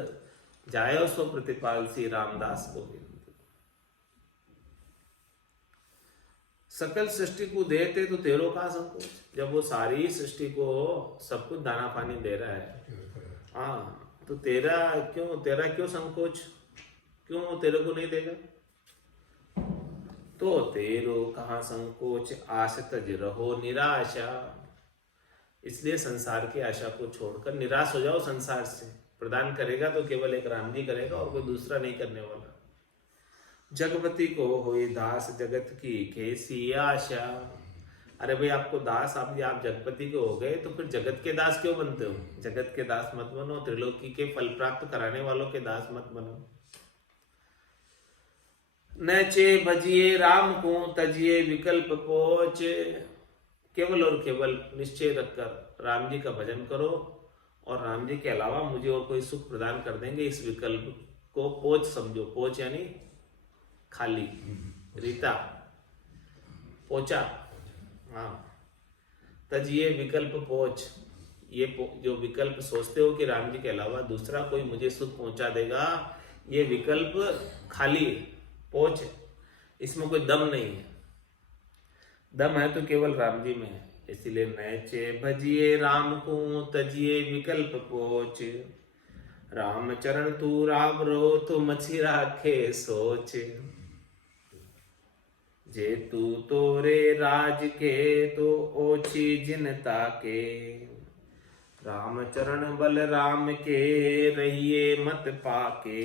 जायो सो प्रतिपाल सी रामदास गोविंद। सकल सृष्टि को देते तो तेरो का संकोच। जब वो सारी सृष्टि को सब कुछ दाना पानी दे रहा है, हाँ, तो तेरा क्यों संकोच, क्यों तेरे को नहीं देगा। तो तेरो कहाँ संकोच आश तज रहो निराशा। इसलिए संसार की आशा को छोड़कर निराश हो जाओ संसार से। प्रदान करेगा तो केवल एक राम जी करेगा और कोई दूसरा नहीं करने वाला। जगपति को होई दास जगत की कैसी आशा। अरे भाई आपको दास, आप जगपति के हो गए तो फिर जगत के दास क्यों बनते हो। जगत के दास मत बनो, त्रिलोकी के फल प्राप्त कराने वालों के दास मत बनो। नचे भजिए राम को तजिए विकल्प पोच। केवल और केवल निश्चय रखकर राम जी का भजन करो और राम जी के अलावा मुझे और कोई सुख प्रदान कर देंगे, इस विकल्प को पोच समझो। पोच यानी खाली, रीता, पोचा, हाँ। तजिए विकल्प पोच। ये जो विकल्प सोचते हो कि राम जी के अलावा दूसरा कोई मुझे सुख पहुंचा देगा, ये विकल्प खाली है, पोच है, इसमें कोई दम नहीं है। दम है तो केवल राम जी में है। इसलिए नैचे भजिए राम को तजिए विकल्प पोच। राम चरण तू राम रो तो मछी राखे सोच, जे तू तोरे राज के तो ओछी जिनता के। राम चरण बल राम के रहिए मत पाके,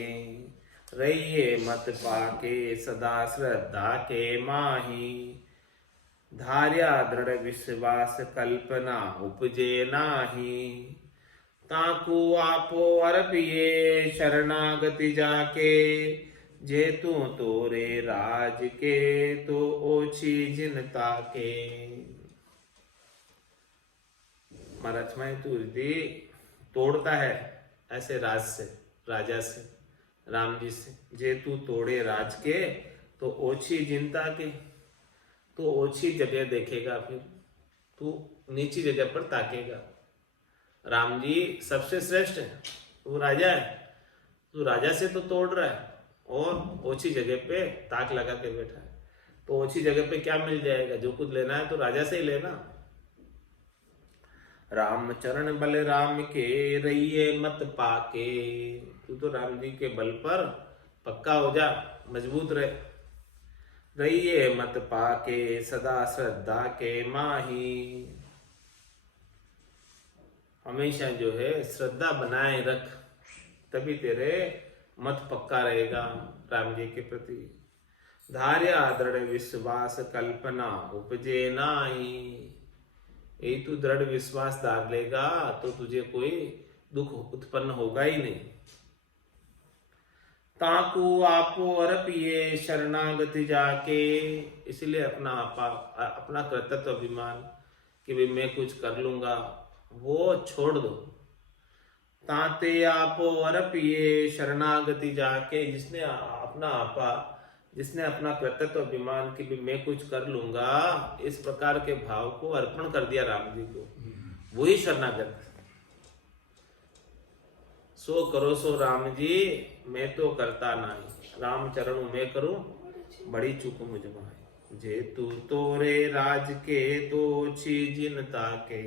रहिए मत पाके सदा श्रद्धा के माही। धार्या दृढ़ विश्वास कल्पना उपजे नाही, ताकू आपो अर्पिए शरणागति जाके। जे तू तोरे राज के तो ओछी जिनता के। महाराज में तू यदि तोड़ता है ऐसे राज से, राजा से, राम जी से, जे तू तोड़े राज के तो ओछी जिनता के, तो ओछी जगह देखेगा, फिर तू नीची जगह पर ताकेगा। राम जी सबसे श्रेष्ठ है, तू राजा है, तू राजा से तो तोड़ रहा है और ओछी जगह पे ताक लगा के बैठा है। तो ओछी जगह पे क्या मिल जाएगा? जो कुछ लेना है तो राजा से ही लेना। राम चरण बल राम के रहिए मत पाके, तू तो राम जी के बल पर पक्का हो जा, मजबूत रहे। रहिए मत पाके सदा श्रद्धा के माही, हमेशा जो है श्रद्धा बनाए रख, तभी तेरे मत पक्का रहेगा राम जी के प्रति। धार्या दृढ़ विश्वास कल्पना उपजे नाही, यही तू दृढ़ विश्वास धार लेगा तो तुझे कोई दुख उत्पन्न होगा ही नहीं। ताकू आपो अर्पिए शरणागति जाके, इसलिए अपना कर्तव्य अभिमान कि भाई मैं कुछ कर लूंगा वो छोड़ दो। ताते आपो अर्पिए शरणागति जाके, जिसने अपना कर्तव्य अभिमान कि भी मैं कुछ कर लूंगा, इस प्रकार के भाव को अर्पण कर दिया राम जी को, वही शरणागत। सो करो सो राम जी मैं तो करता नहीं, राम चरणों में करूं बड़ी चूक मुझ माही। जे तू तोरे राज के तो छी जिनता के,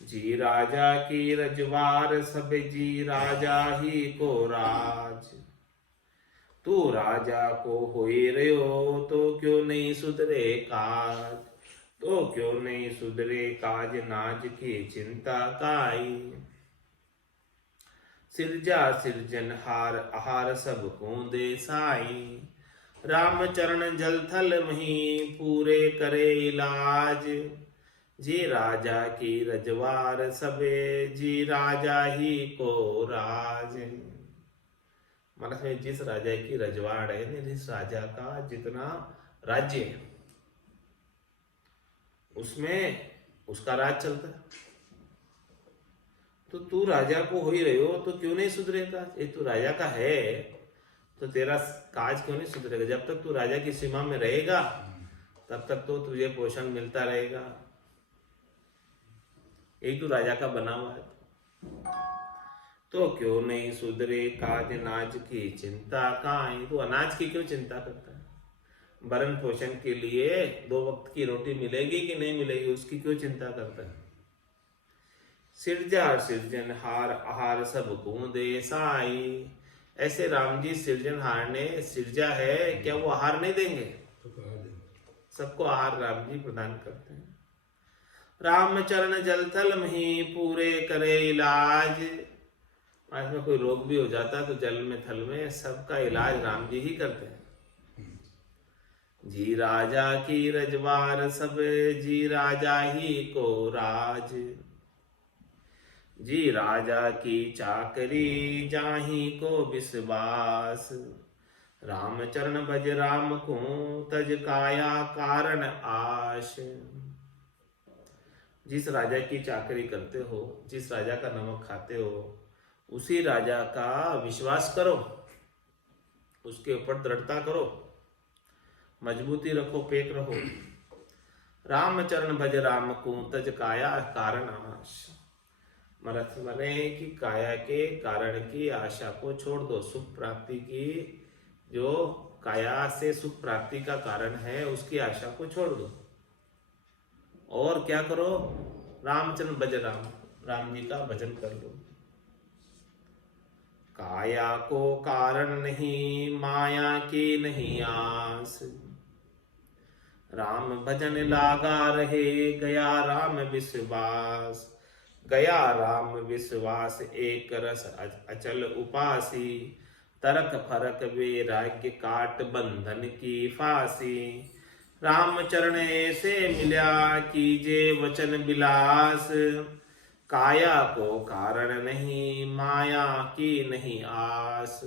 जी राजा की रजवार सब जी राजा ही को राज। तू राजा को होई रहो तो क्यों नहीं सुधरे काज, तो क्यों नहीं सुधरे काज नाज की चिंता काई। सिरजा सिरजनहार आहार सब को दे साई, राम चरण जल थल मही पूरे करे इलाज। जी राजा की रजवार सबे जी राजा ही को राज, मतलब जिस राजा की रजवाड़ है, जिस राजा का जितना राज्य है उसमें उसका राज चलता है। तो तू राजा को हो ही रहे हो तो क्यों नहीं सुधरेगा? ये तू राजा का है तो तेरा काज क्यों नहीं सुधरेगा? जब तक तू राजा की सीमा में रहेगा तब तक तो तुझे पोषण मिलता रहेगा, यही तू राजा का बना हुआ है। तो क्यों नहीं सुधरे काज नाज की चिंता काई, तू अनाज की क्यों चिंता करता है? भरण पोषण के लिए 2 वक्त की रोटी मिलेगी कि नहीं मिलेगी उसकी क्यों चिंता करता है? सिरजा सिरजनहार आहार सब को दे साई, ऐसे राम जी सिरजनहार ने सिरजा है, क्या वो आहार नहीं देंगे? सबको आहार राम जी प्रदान करते हैं। राम चरण जल थल मही पूरे करे इलाज, में कोई रोग भी हो जाता है तो जल में थल में सबका इलाज राम जी ही करते हैं। जी राजा की रजवार सब जी राजा ही को राज, जी राजा की चाकरी जाही को विश्वास। राम चरण भज राम को तज काया कारण आश, जिस राजा की चाकरी करते हो, जिस राजा का नमक खाते हो, उसी राजा का विश्वास करो, उसके ऊपर दृढ़ता करो, मजबूती रखो, पेक रहो। राम चरण भज राम को तज काया कारण आश, मने कि काया के कारण की आशा को छोड़ दो। सुख प्राप्ति की, जो काया से सुख प्राप्ति का कारण है उसकी आशा को छोड़ दो और क्या करो? रामचंद्र भज राम, राम जी का भजन कर लो। काया को कारण नहीं, माया की नहीं आस। राम भजन लागा रहे, गया राम विश्वास। गया राम विश्वास, एक रस अचल उपासी। तरक फरक वैराग्य, काट बंधन की फांसी। राम चरण ऐसे मिल्या, कीजे वचन विलास। काया को कारण नहीं, माया की नहीं आस।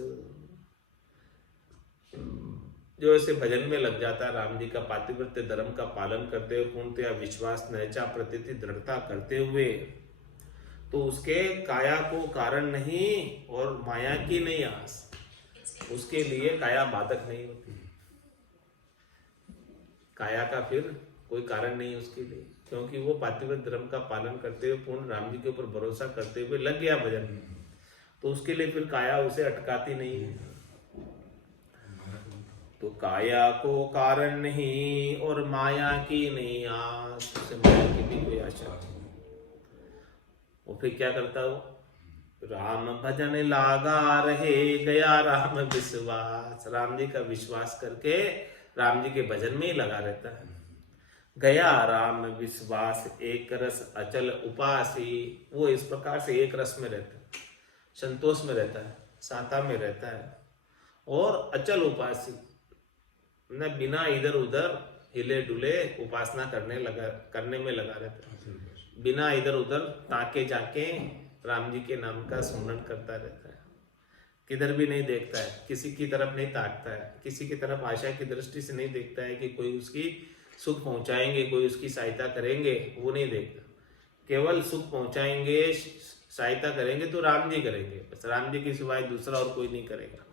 जो ऐसे भजन में लग जाता है, राम जी का पातिव्रत्य धर्म का पालन करते हुए, पूर्णतया विश्वास नैचा प्रति दृढ़ता करते हुए, तो उसके काया को कारण नहीं और माया की नहीं आस। उसके लिए काया बाधक नहीं होती, काया का फिर कोई कारण नहीं उसके लिए, क्योंकि वो पातिव्रत धर्म का पालन करते हुए, पूर्ण राम जी के ऊपर भरोसा करते हुए लग गया भजन, तो उसके लिए फिर काया उसे अटकाती नहीं है। तो काया को कारण नहीं और माया की नहीं आस, उसे माया की भी कोई आशा नहीं। वो फिर क्या करता हो, राम भजन लागा रहे, गया राम विश्वास। राम जी का विश्वास करके राम जी के भजन में ही लगा रहता है। गया राम विश्वास, एक रस अचल उपासी। वो इस प्रकार से एक रस में रहता है, संतोष में रहता है, साता में रहता है, और अचल उपासी, न बिना इधर उधर हिले डुले उपासना करने में लगा रहता है। बिना इधर उधर ताके जाके राम जी के नाम का स्मरण करता रहता है, किधर भी नहीं देखता है, किसी की तरफ नहीं ताकता है, किसी की तरफ आशा की दृष्टि से नहीं देखता है कि कोई उसकी सुख पहुंचाएंगे, कोई उसकी सहायता करेंगे, वो नहीं देखता। केवल सुख पहुंचाएंगे, सहायता करेंगे तो राम जी करेंगे, बस राम जी के सिवाय दूसरा और कोई नहीं करेगा।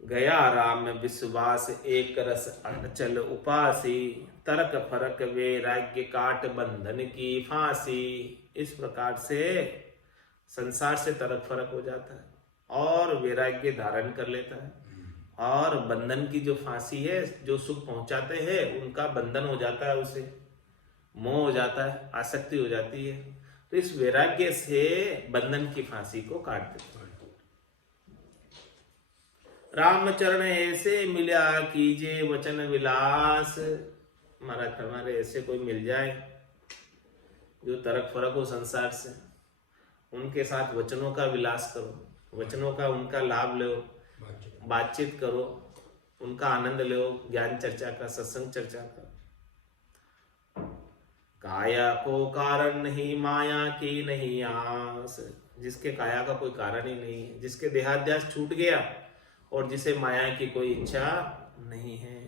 गया राम विश्वास, एक रस अचल उपासी। तरक फरक वैराग्य, काट बंधन की फांसी। इस प्रकार से संसार से तरक फरक हो जाता है और वैराग्य धारण कर लेता है, और बंधन की जो फांसी है, जो सुख पहुंचाते हैं, उनका बंधन हो जाता है, उसे मोह हो जाता है, आसक्ति हो जाती है। तो इस वैराग्य से बंधन की फांसी को काट देता है। राम चरण ऐसे मिला, कीजे वचन विलास। महाराज हमारे ऐसे कोई मिल जाए जो तरक फरक हो संसार से, उनके साथ वचनों का विलास करो, वचनों का उनका लाभ लो, बातचीत करो, उनका आनंद लो, ज्ञान चर्चा का, सत्संग चर्चा का। काया को कारण नहीं, माया की नहीं आस। जिसके काया का कोई कारण ही नहीं है, जिसके देहाध्यास छूट गया और जिसे माया की कोई इच्छा नहीं है।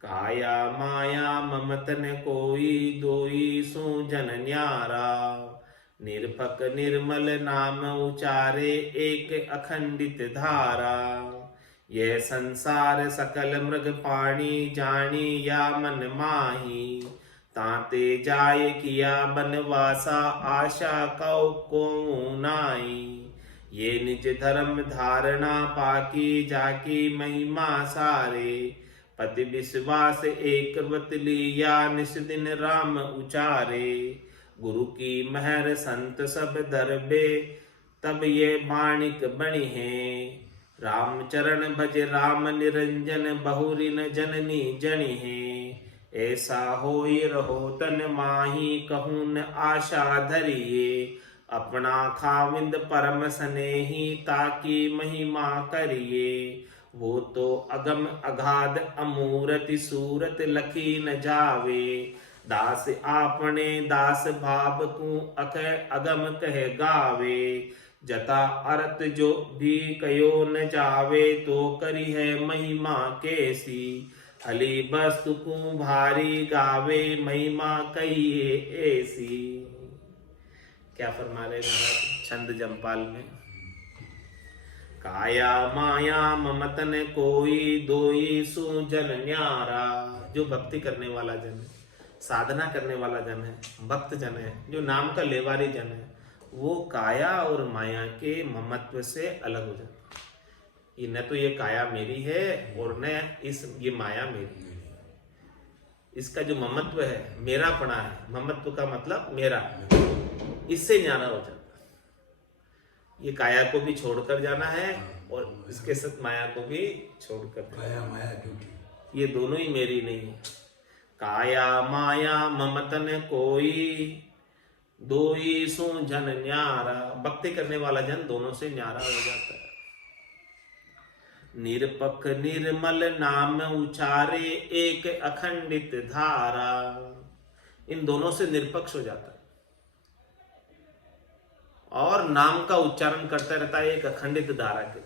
काया माया ममत न कोई, दोई सो जन न्यारा। निर्भक निर्मल नाम उचारे, एक अखंडित धारा। यह संसार सकल मृग पाणी, जानी या मन माही। ताते जाय किया बनवासा, आशा कौ को नाई। ये निज धर्म धारणा, पाकी जाकी महिमा सारे। पति विश्वास एक व्रत लिया, निस दिन राम उचारे। गुरु की महर संत सब दरबे, तब ये माणिक बनी है। राम चरण भज राम निरंजन, बहुरी न जननी जनी है। ऐसा होई रहो तन माही, कहूँ न आशा धरिए। अपना खाविंद परम स्नेही, ताकि महिमा करिए। वो तो अगम अगाध अमूरति, सूरत लखी न जावे। दास आपने दास भाव तू, अख अगम कह गावे। जता अर्थ जो भी कयो न जावे, तो करी है महिमा कैसी। हली वस्तु को भारी गावे, महिमा कहिए ऐसी। क्या फरमा रहे महाराज छंद जमपाल में। काया माया ममत न कोई, दोई सु जन न्यारा। जो भक्ति करने वाला जन है, साधना करने वाला जन है, भक्त जन है, जो नाम का लेवारी जन है, वो काया और माया के ममत्व से अलग हो जाता है। ये न तो ये काया मेरी है और न ये माया मेरी है। इसका जो ममत्व है, मेरापना है, ममत्व का मतलब मेरा, इससे न्यारा हो जाता है। ये काया को भी छोड़कर जाना है और इसके साथ माया को भी छोड़कर जाना है। काया माया झूठी, ये दोनों ही मेरी नहीं है। काया माया ममतन कोई, दो ही सो जन न्यारा। भक्ति करने वाला जन दोनों से न्यारा हो जाता है। निरपक निर्मल नाम उचारे, एक अखंडित धारा। इन दोनों से निरपक्ष हो जाता है और नाम का उच्चारण करता रहता है एक अखंडित धारा के।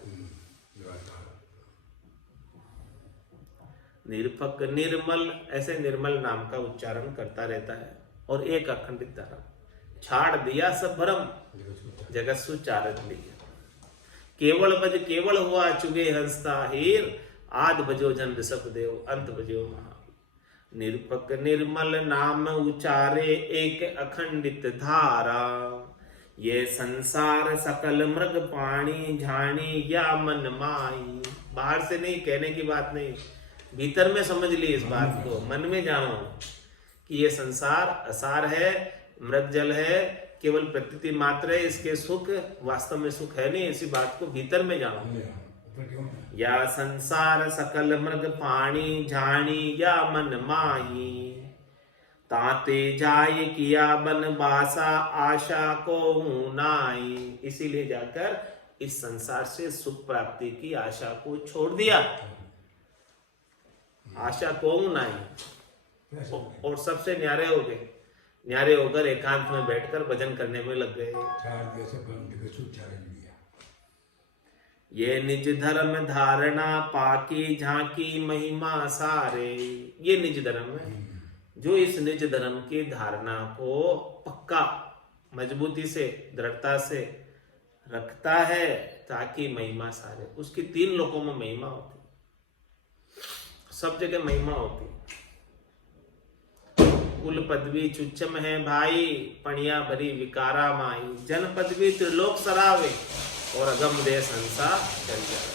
निरपक निर्मल, ऐसे निर्मल नाम का उच्चारण करता रहता है और एक अखंडित धारा। छाड़ दिया सब भरम, जगत सुचारत लिया। केवल बज केवल हुआ चुगे हंसता हीर, आद बजो जन ऋषभ देव, अंत बजो महावीर। निरपक निर्मल नाम उचारे, एक अखंडित धारा। ये संसार सकल मृग पाणी, झाणी या मन माई। बाहर से नहीं, कहने की बात नहीं, भीतर में समझ ली इस बात को, मन में जानो कि ये संसार असार है, मृग जल है, केवल प्रतीति मात्र है, इसके सुख वास्तव में सुख है नहीं। इसी बात को भीतर में जानो। या संसार सकल मृग पाणी, झाणी या मन माही। ताते जाय किया बन बासा, आशा को नाई। इसीलिए जाकर इस संसार से सुख प्राप्ति की आशा को छोड़ दिया। आशा को नाई और सबसे न्यारे हो गए। न्यारे होकर एकांत में बैठकर भजन करने में लग गए। ये निज धर्म धारणा, पाकी झांकी महिमा सारे। ये निज धर्म है, जो इस निज धर्म की धारणा को पक्का मजबूती से दृढ़ता से रखता है, ताकि महिमा सारे, उसकी तीन लोकों में महिमा होती, सब जगह महिमा होती। कुल पदवी चुच्चम है भाई, पणिया भरी विकारा माई। जन पदवी त्रिलोक सरावे, और अगम दे संसार चल जाए।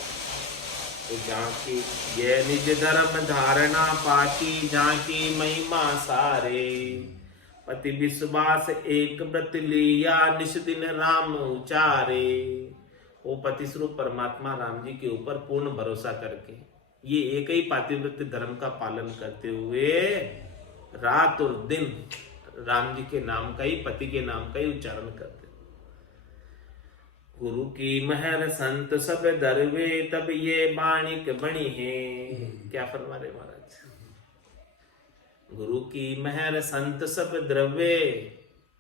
तो झांकी ये निज धर्म धारणा, पाकी झांकी महिमा सारे। पति विश्वास एक व्रत लिया, निश दिन राम उचारे। वो पति स्वरूप परमात्मा राम जी के ऊपर पूर्ण भरोसा करके, ये एक ही पातिव्रत्य धर्म का पालन करते हुए रात और दिन राम जी के नाम का ही, पति के नाम का ही उच्चारण करते। गुरु की महर संत सब दरवे, तब ये बाणिक बनी है। क्या फरमा रहे महाराज? गुरु की महर संत सब द्रव्य,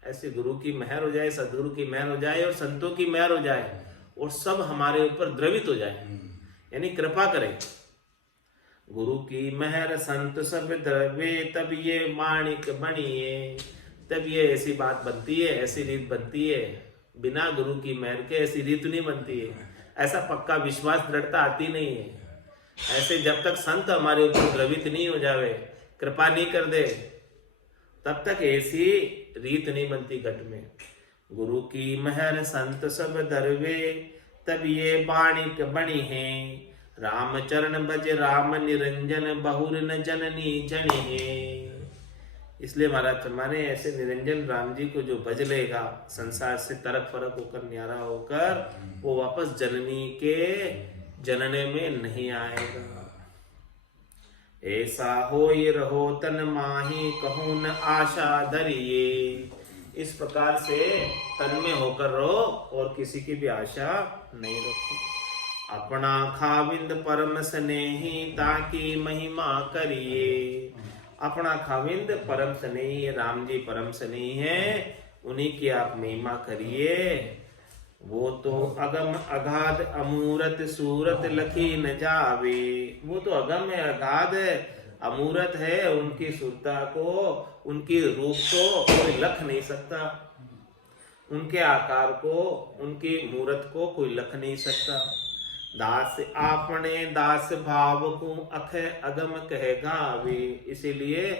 ऐसे गुरु की महर हो जाए, सदगुरु की महर हो जाए और संतों की महर हो जाए और सब हमारे ऊपर द्रवित हो जाए, यानी कृपा करें। गुरु की महर संत सब द्रव्य, तब ये माणिक बनिए। तब ये ऐसी बात बनती है, ऐसी रीत बनती है। बिना गुरु की महर के ऐसी रीत नहीं बनती है। ऐसा पक्का विश्वास दृढ़ता आती नहीं है। ऐसे जब तक संत हमारे ऊपर द्रवित नहीं हो जावे, कृपा नहीं कर दे, तब तक ऐसी रीत नहीं बनती घट में। गुरु की महर संत सब धरवे, तब ये बाणिक बनी है। राम चरण भज राम निरंजन, बहुर न जननी जनी है। इसलिए महाराज फरमाने, ऐसे निरंजन राम जी को जो भज लेगा, संसार से तरक फरक होकर न्यारा होकर, वो वापस जननी के जनने में नहीं आएगा। ऐसा होय रहो तन माही, कहूं न आशा धरिए। इस प्रकार से तन में होकर रहो और किसी की भी आशा नहीं रखो। अपना खाविंद परम स्नेही, ताकि महिमा करिए। अपना खाविंद परम स्नेही, राम जी परम स्नेही है, उन्हीं की आप महिमा करिए। वो तो अगम अगाध अमूरत, सूरत लखी न जावे। वो तो अगम है, अगाध है, अमूरत है, उनकी सुरता को, उनकी रूप को कोई लख नहीं सकता। उनके आकार को, उनकी मूरत को कोई लख नहीं सकता। दास आपने दास भाव को, अख अगम कह गावे। इसीलिए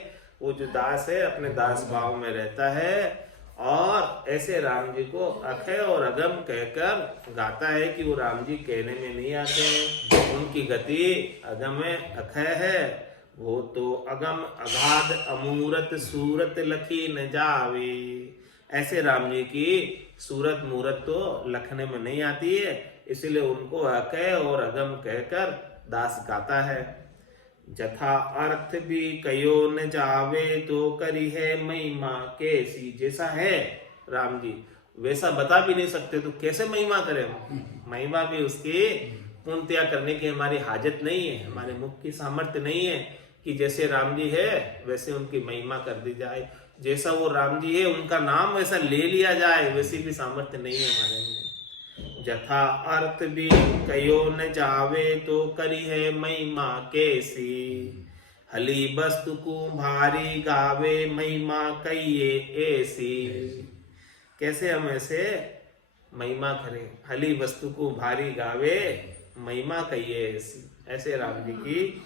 वो जो दास है अपने दास भाव में रहता है और ऐसे राम जी को अक्षय और अगम कहकर गाता है कि वो राम जी कहने में नहीं आते हैं, उनकी गति अगम है, अक्षय है। वो तो अगम अगाध अमूरत, सूरत लखी न जावे। ऐसे राम जी की सूरत मूरत तो लखने में नहीं आती है, इसलिए उनको अकय और अगम कहकर दास गाता है। जथा अर्थ भी कयो न जावे तो करी है महिमा कैसी। जैसा है राम जी वैसा बता भी नहीं सकते तो कैसे महिमा करें। महिमा भी उसकी पूर्णतया करने की हमारी हाजत नहीं है, हमारे मुख की सामर्थ्य नहीं है कि जैसे राम जी है वैसे उनकी महिमा कर दी जाए, जैसा वो राम जी है उनका नाम वैसा ले लिया जाए, वैसी भी सामर्थ्य नहीं है हमारे में। जथा अर्थ भी कयो न जावे तो करी है महिमा कैसी। हली वस्तु को भारी गावे महिमा कहिए ऐसी। कैसे हम ऐसे महिमा करें। हली वस्तु को भारी गावे महिमा कहिए ऐसी। ऐसे राम जी की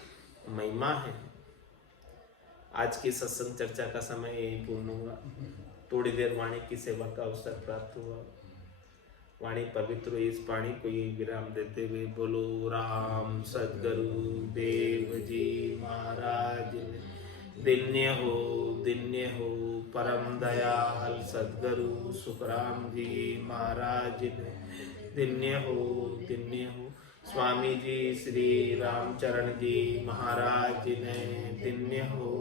महिमा है। आज की सत्संग चर्चा का समय यही पूर्ण हुआ। थोड़ी देर वाणी की सेवा का अवसर प्राप्त हुआ। वाणी पवित्र हुई, इस वाणी को ये विराम देते हुए बोलो राम सद्गुरु देव जी महाराज दिन्य हो परम दयाल सद्गुरु सुखराम जी महाराज दिन्य हो। स्वामी जी श्री रामचरण जी महाराज ने दिन्य हो।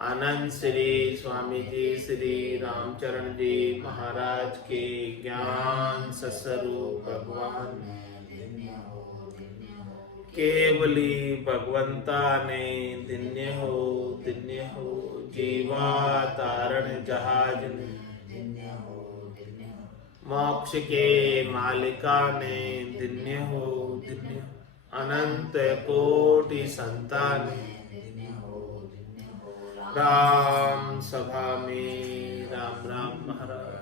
आनंद श्री स्वामी जी श्री रामचरण जी महाराज के ज्ञान सस्वरूप भगवान केवली भगवंता ने दिन्य हो। जीवा तारण जहाज ने मोक्ष के मालिका ने दिन्य हो। अनंत कोटि संतान राम सभा में राम राम महाराज।